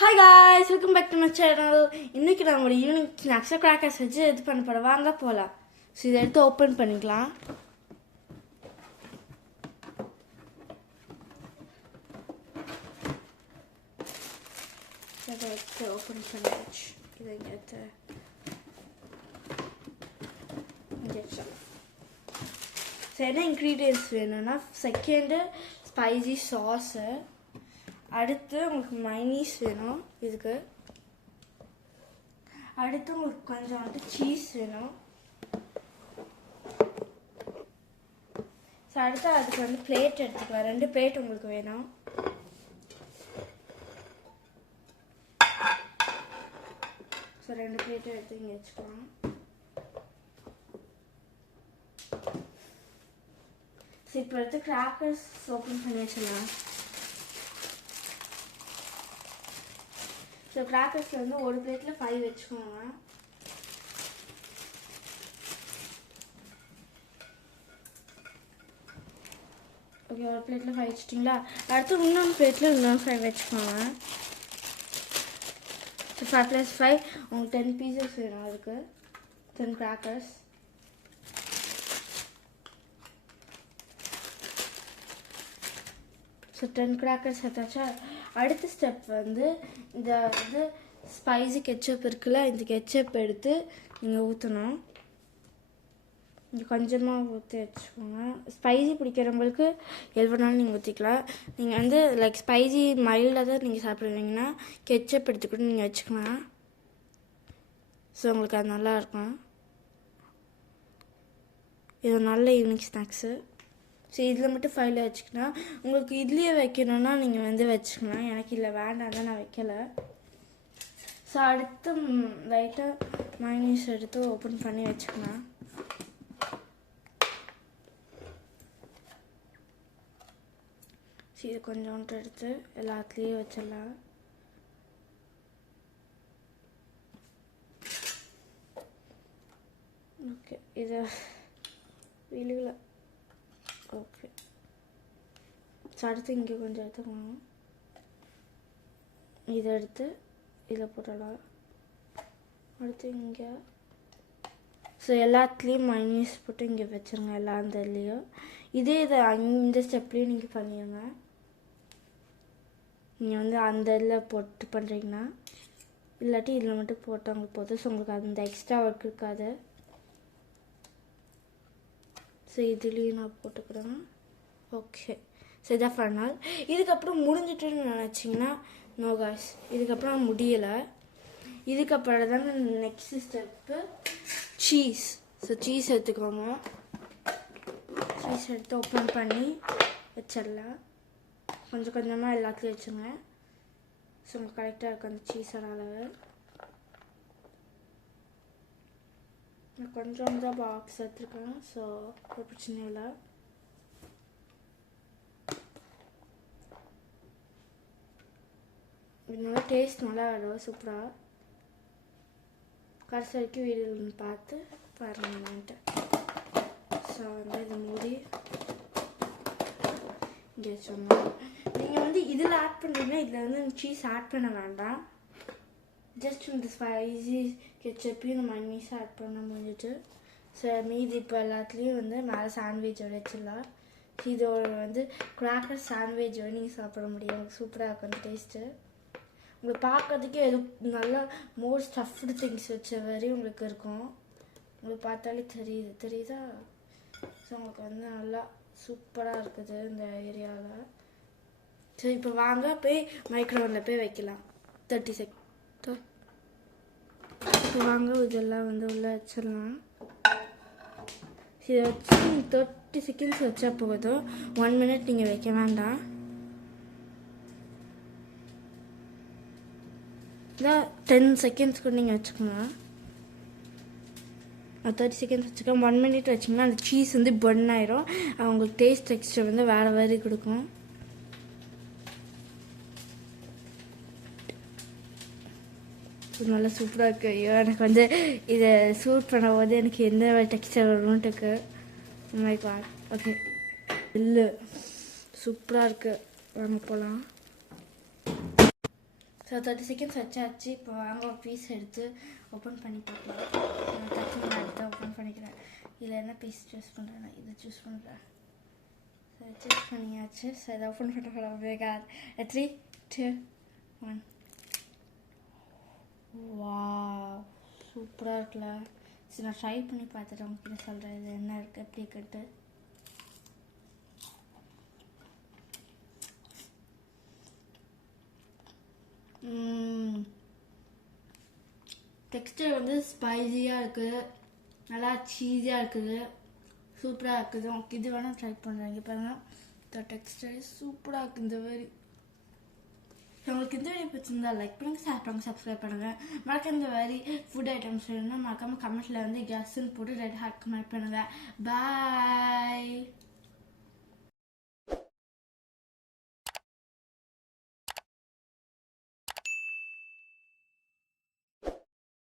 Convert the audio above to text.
Hi guys, welcome back to my channel. இன்றைக்கி நான் ஒரு ஈவினிங் ஸ்நாக்ஸாக கிராக்கர்ஸ் வச்சு இது பண்ண போகிறேன். வாங்க போகலாம். ஸோ இதை எடுத்து ஓப்பன் பண்ணிக்கலாம். இதை எடுத்து ஓப்பன் பண்ணியாச்சு. இதை இங்கே எடுத்து இங்கே வச்சோம். ஸோ என்ன இன்க்ரீடியன்ட்ஸ் வேணும்னா, செகண்டு ஸ்பைசி சாஸு, அடுத்து உங்களுக்கு மைனீஸ் வேணும், இதுக்கு அடுத்து உங்களுக்கு கொஞ்சம் சீஸ் வேணும். ஸோ அடுத்து அதுக்கு பிளேட் எடுத்துக்கலாம். 2 பிளேட் உங்களுக்கு வேணும். ஸோ 2 பிளேட்டை எடுத்து இங்கே வச்சுக்கலாம். ஸோ இப்போ எடுத்து கிராக்கர்ஸ் ஓப்பன் பண்ணி வச்சுக்கலாம். ஸோ கிராக்கர்ஸில் ஒரு பிளேட்டில் 5 வச்சுக்கோங்க. ஓகே, ஒரு பிளேட்டில் 5 வச்சுட்டிங்களா? அடுத்து இன்னொன்று பிளேட்டில் இன்னொன்று 5 வச்சுக்கோங்க. ஸோ 5 + 5 உங்களுக்கு 10 பீசஸ் வேணும். அதுக்கு 10 கிராக்கர்ஸ். So 10 crackers எடுத்தாச்சா? அடுத்த ஸ்டெப் இந்த ஸ்பைசி கெச்சப் இருக்குல்ல, இந்த கெச்சப் எடுத்து நீங்கள் ஊற்றணும். இங்கே கொஞ்சமாக ஊற்றி வச்சுக்கோங்க. ஸ்பைசி பிடிக்கிறவங்களுக்கு எவ்வளோனாலும் நீங்கள் ஊற்றிக்கலாம். நீங்கள் லைக் ஸ்பைசி மைல்டாக தான் நீங்கள் சாப்பிடுவீங்கன்னா கெச்சப் எடுத்துக்கிட்டு நீங்கள் வச்சுக்கலாம். ஸோ உங்களுக்கு அது நல்லாயிருக்கும். இது நல்ல ஈவினிங் ஸ்நாக்ஸு. ஸோ இதில் மட்டும் 5 வச்சுக்கலாம். உங்களுக்கு இதுலேயே வைக்கணுன்னா நீங்கள் வச்சுக்கலாம். எனக்கு இல்லை, வேண்டாம் தான் நான் வைக்கலை. ஸோ அடுத்து லைட்டாக மைனீஸ் எடுத்து ஓப்பன் பண்ணி வச்சுக்கலாம். ஸோ இது கொஞ்சோண்டு எடுத்து எல்லாத்துலேயும் வச்சிடலாம். ஓகே, இது விழுகல. ஓகே, ஸோ அடுத்து இங்கே கொஞ்சம் எடுத்துக்கணும். இதை எடுத்து இதில் போட்டலாம். அடுத்து இங்கே ஸோ எல்லாத்துலேயும் மைனீஸ் போட்டு இங்கே வச்சுருங்க. எல்லா அந்த இதுலேயும் இதை இந்த ஸ்டெப்லேயும் நீங்கள் பண்ணிடுங்க. நீங்கள் அந்த இதில் போட்டு பண்ணுறீங்கன்னா, இல்லாட்டி இதில் மட்டும் போட்டவங்க போதும். ஸோ உங்களுக்கு அந்த எக்ஸ்ட்ரா ஒர்க் இருக்காது. ஸோ இதுலேயும் நான் போட்டுக்கிறேன். ஓகே, ஸோ இதான் ஃபைனல். இதுக்கப்புறம் முடிஞ்சிட்டுன்னு நினச்சிங்கன்னா நோ காய்ஸ், இதுக்கப்புறம் முடியலை. இதுக்கப்புறம் தான் next step cheese. So cheese எடுத்துக்கோங்க. சீஸ் எடுத்து ஓப்பன் பண்ணி வச்சிடலாம். கொஞ்சம் கொஞ்சமாக எல்லாத்துலேயும் வச்சுங்க. ஸோ உங்களுக்கு கரெக்டாக இருக்கும் அந்த சீஸோட அளவு. நான் கொஞ்சம் தான் பாக்ஸ் எடுத்துருக்கேன். ஸோ ஒரு பிரச்சனை இல்லை. இதனால டேஸ்ட் நல்லா வரும், சூப்பராக. கடைசி வரைக்கும் வீடியோவில் பார்த்து பாருங்கன்ட்டு. ஸோ இதை மூடி இங்கே வச்சோம். நீங்கள் இதில் ஆட் பண்ணுறீங்கன்னா இதில் சீஸ் ஆட் பண்ண வேண்டாம். ஜஸ்ட் இந்த ஸ்பைசி கெச்சப்பையும் இந்த மைனீஸ் ஆட் பண்ண முடிஞ்சிட்டு. ஸோ மீதி இப்போ எல்லாத்துலேயும் மேலே சாண்ட்விச் வச்சிடலாம். இதோட கிராக்கர் சாண்ட்விச் நீங்கள் சாப்பிட முடியும். சூப்பராக இருக்கும் அந்த டேஸ்ட்டு. உங்களுக்கு பார்க்கறதுக்கே எதுவும் நல்லா மோர் ஸ்டஃப்டு திங்ஸ் வச்ச வரையும் உங்களுக்கு இருக்கும். உங்களுக்கு பார்த்தாலே தெரியுதா? ஸோ உங்களுக்கு நல்லா சூப்பராக இருக்குது இந்த ஏரியாவில். ஸோ இப்போ வாங்க போய் மைக்ரோவனில் போய் வைக்கலாம். 30 செகண்ட். இப்போ வாங்க இதெல்லாம் உள்ளே வச்சிடலாம். இதை வச்சு 30 செகண்ட்ஸ் வச்சா போதும். 1 மினிட் நீங்கள் வைக்க வேண்டாம். இதான் 10 செகண்ட்ஸ்க்கு நீங்கள் வச்சுக்கோங்க. 30 செகண்ட்ஸ் வச்சுக்கலாம். 1 மினிட் வச்சிங்கன்னா அந்த சீஸ் பர்ன் ஆயிரும். அவங்களுக்கு டேஸ்ட் டெக்ஸ்டர் வேறு வேறு கொடுக்கும். நல்லா சூப்பராக இருக்குது. ஐயோ, எனக்கு இதை சூட் பண்ணும்போது எனக்கு எந்த டெக்ஸ்டர் வரும்னு இருக்கு. My God. ஓகே, இல்லை சூப்பராக இருக்குது. வாங்க போகலாம். ஸோ 30 செகண்ட்ஸ் வச்சாச்சு. இப்போ வாங்க ஒரு பீஸ் எடுத்து ஓப்பன் பண்ணி பார்க்கலாம். நான் 30 மினிட் எடுத்து ஓப்பன் பண்ணிக்கிறேன். இதில் என்ன பீஸ் சூஸ் பண்ணுறேன், இதை சூஸ் பண்ணுறேன். ஸோ சூஸ் பண்ணியாச்சு. ஸோ இதை ஓப்பன் பண்ணுறேன். 3, 2, 1. வாவ், சூப்பராக இருக்குல்ல. சரி நான் ட்ரை பண்ணி பார்த்துட்டு உங்ககிட்ட சொல்கிறேன் இது என்ன இருக்குது எப்படி இருக்குன்ட்டு. டெக்ஸ்டர் வந்து ஸ்பைஸியாக இருக்குது, நல்லா சீஸியாக இருக்குது, சூப்பராக இருக்குது. உங்களுக்கு இது வேணால் ட்ரை பண்ணுறேன். பாருங்கள், இந்த டெக்ஸ்டர் சூப்பராக இருக்குது. இந்த மாதிரி உங்களுக்கு இந்த வீடியோ பிடிச்சிருந்தா லைக் பண்ணுங்கள், ஷேர் பண்ணுங்கள், சப்ஸ்கிரைப் பண்ணுங்கள். மறக்காம இந்த மாதிரி ஃபுட் ஐட்டம்ஸ் வேணும்னா மறக்காமல் கமெண்ட்டில் வந்து கெஸ்ன்னு போட்டு ரெட் ஹார்ட் கமெண்ட் பண்ணுங்கள். பாய்.